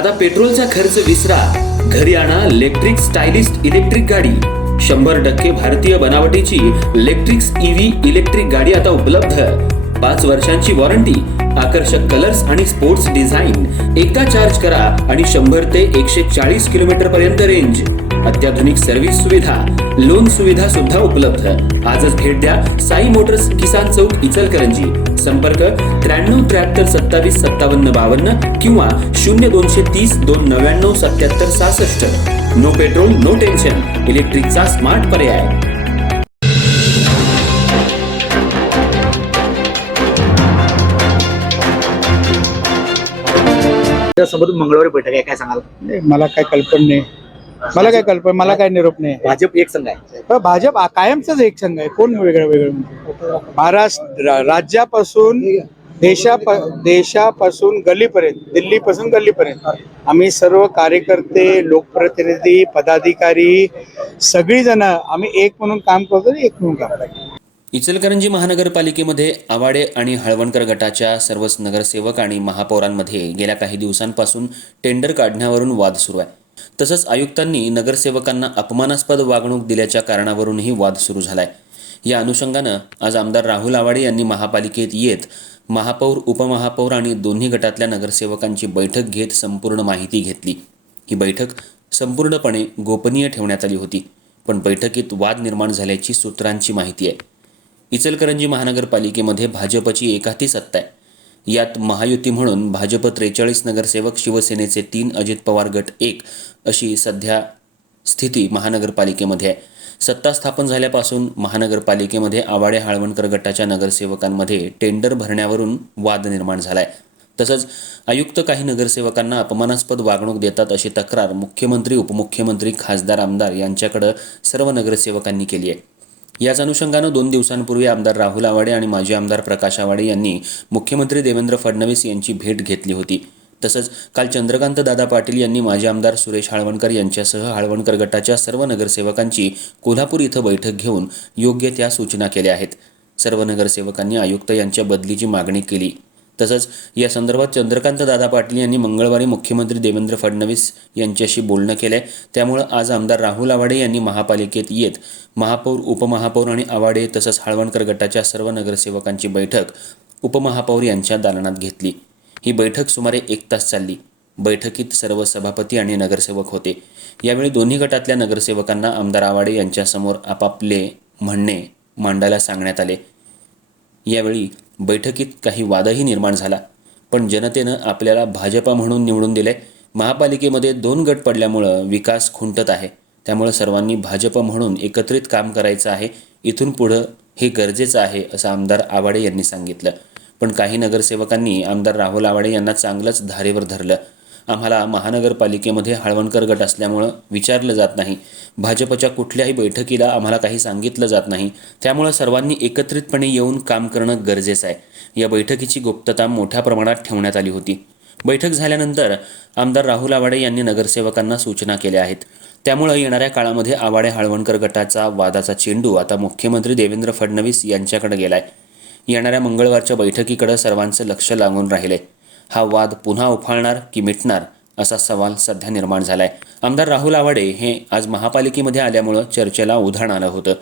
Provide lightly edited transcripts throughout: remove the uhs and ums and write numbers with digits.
आता पेट्रोलचा खर्च विसरा, घरी आणा इलेक्ट्रिक स्टायलिस्ट इलेक्ट्रिक गाडी। 100% भारतीय बनावटीची इलेक्ट्रिक्स ईव्ही इलेक्ट्रिक गाडी आता उपलब्ध। 5 वर्षांची वॉरंटी, आकर्षक कलर्स आणि स्पोर्ट्स डिझाइन। एकदा चार्ज करा आणि 100 ते 140 किलोमीटर पर्यंत रेंज। अत्याधुनिक सर्व्हिस सुविधा, लोन सुविधा सुद्धा उपलब्ध। आजच भेट द्या साई मोटर्स, किसान चौक, इचलकरंजी। संपर्क 93 73 27 57 52 किंवा 0230 299 77 66। नो पेट्रोल नो टेन्शन, इलेक्ट्रिकचा स्मार्ट पर्याय। सोबत मंगळवारी बैठक आहे, काय सांगाल? नाही, मला काय कल्पना नाही, मला काय निरोप नाही। भाजप एक संघ आहे, पण भाजप कायमचाच एक संघ आहे, कोण वेगळं वेगळं म्हणतो? महाराष्ट्र राज्यापासून देशापासून गल्लीपर्यंत, दिल्लीपासून गल्लीपर्यंत आम्ही सर्व कार्यकर्ते, लोकप्रतिनिधी, पदाधिकारी सगळी जण आम्ही एक म्हणून काम करतो, एक म्हणून काम करतो। इचलकरंजी महानगरपालिकेमध्ये आवाडे आणि हळवणकर गटाच्या सर्वच नगरसेवक आणि महापौरांमध्ये गेल्या काही दिवसांपासून टेंडर काढण्यावरून वाद सुरू आहे। तसंच आयुक्तांनी नगरसेवकांना अपमानास्पद वागणूक दिल्याच्या कारणावरूनही वाद सुरू झालाय। या अनुषंगानं आज आमदार राहुल आवाडे यांनी महापालिकेत येत महापौर, उपमहापौर आणि दोन्ही गटातल्या नगरसेवकांची बैठक घेत संपूर्ण माहिती घेतली। ही बैठक संपूर्णपणे गोपनीय ठेवण्यात आली होती, पण बैठकीत वाद निर्माण झाल्याची सूत्रांची माहिती आहे। इचलकरंजी महानगरपालिकेमध्ये भाजपची एकाती सत्ता आहे। यात महायुती म्हणून भाजप 43 नगरसेवक, शिवसेनेचे 3, अजित पवार गट 1 अशी सध्या स्थिती महानगरपालिकेमध्ये आहे। सत्ता स्थापन झाल्यापासून महानगरपालिकेमध्ये आवाडे हळवणकर गटाच्या नगरसेवकांमध्ये टेंडर भरण्यावरून वाद निर्माण झालाय। तसंच आयुक्त काही नगरसेवकांना अपमानास्पद वागणूक देतात अशी तक्रार मुख्यमंत्री, उपमुख्यमंत्री, खासदार, आमदार यांच्याकडे सर्व नगरसेवकांनी केली आहे। याच अनुषंगानं 2 दिवसांपूर्वी आमदार राहुल आवाडे आणि माजी आमदार प्रकाश आवाडे यांनी मुख्यमंत्री देवेंद्र फडणवीस यांची भेट घेतली होती। तसंच काल चंद्रकांत दादा पाटील यांनी माजी आमदार सुरेश हळवणकर यांच्यासह हळवणकर गटाच्या सर्व नगरसेवकांची कोल्हापूर इथं बैठक घेऊन योग्य त्या सूचना केल्या आहेत। सर्व नगरसेवकांनी आयुक्त यांच्या बदलीची मागणी केली। तसंच या संदर्भात चंद्रकांत दादा पाटील यांनी मंगळवारी मुख्यमंत्री देवेंद्र फडणवीस यांच्याशी बोलणं केलंय। त्यामुळे आज आमदार राहुल आवाडे यांनी महापालिकेत येत महापौर, उपमहापौर आणि आवाडे तसंच हळवणकर गटाच्या सर्व नगरसेवकांची बैठक उपमहापौर यांच्या दालनात घेतली। ही बैठक सुमारे 1 तास चालली। बैठकीत सर्व सभापती आणि नगरसेवक होते। यावेळी दोन्ही गटातल्या नगरसेवकांना आमदार आवाडे यांच्यासमोर आपापले म्हणणे मांडायला सांगण्यात आले। यावेळी बैठकीत काही वादही निर्माण झाला, पण जनतेनं आपल्याला भाजपा म्हणून निवडून दिले। महापालिकेमध्ये 2 गट पडल्यामुळं विकास खुंटत आहे, त्यामुळे सर्वांनी भाजप म्हणून एकत्रित काम करायचं आहे। इथून पुढं हे गरजेचं आहे असं आमदार आवाडे यांनी सांगितलं। पण काही नगरसेवकांनी आमदार राहुल आवाडे यांना चांगलंच धारेवर धरलं। आम्हाला महानगरपालिकेमध्ये हळवणकर गट असल्यामुळं विचारलं जात नाही, भाजपच्या कुठल्याही बैठकीला आम्हाला काही सांगितलं जात नाही, त्यामुळं सर्वांनी एकत्रितपणे येऊन काम करणं गरजेचं आहे। या बैठकीची गुप्तता मोठ्या प्रमाणात ठेवण्यात आली होती। बैठक झाल्यानंतर आमदार राहुल आवाडे यांनी नगरसेवकांना सूचना केल्या आहेत। त्यामुळे येणाऱ्या काळामध्ये आवाडे हळवणकर गटाचा वादाचा चेंडू आता मुख्यमंत्री देवेंद्र फडणवीस यांच्याकडे गेलाय। येणाऱ्या मंगळवारच्या बैठकीकडे सर्वांचं लक्ष लागून राहिले। हा वाद पुन्हा उफाळणार की मिटणार असा सवाल सध्या निर्माण झालाय। आमदार राहुल आवाडे हे आज महापालिकेमध्ये आल्यामुळं चर्चेला उधाण आलं होतं।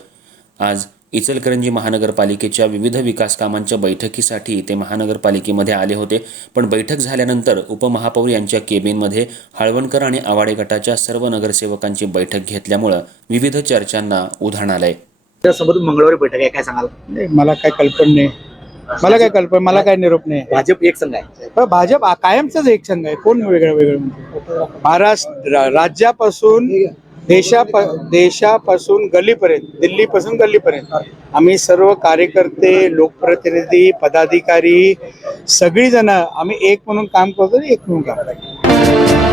आज इचलकरंजी महानगरपालिकेच्या विविध विकास कामांच्या बैठकीसाठी ते महानगरपालिकेमध्ये आले होते, पण बैठक झाल्यानंतर उपमहापौर यांच्या केबिनमध्ये हळवणकर आणि आवाडे गटाच्या सर्व नगरसेवकांची बैठक घेतल्यामुळं विविध चर्चांना उधाण आलंय। सोबत मंगळवारी बैठक आहे, काय सांगाल? नाही, मला काय कल्पना नाही, मला काय निरोप नाही। भाजप एक संघ आहे, पण भाजप कायमचाच एक संघ आहे, कोण वेगळं वेगळं म्हणतो? महाराष्ट्र राज्यापासून देशापासून गल्लीपर्यंत, दिल्लीपासून गल्लीपर्यंत आम्ही सर्व कार्यकर्ते, लोकप्रतिनिधी, पदाधिकारी सगळी जण आम्ही एक म्हणून काम करतो, एक म्हणून काम करतो।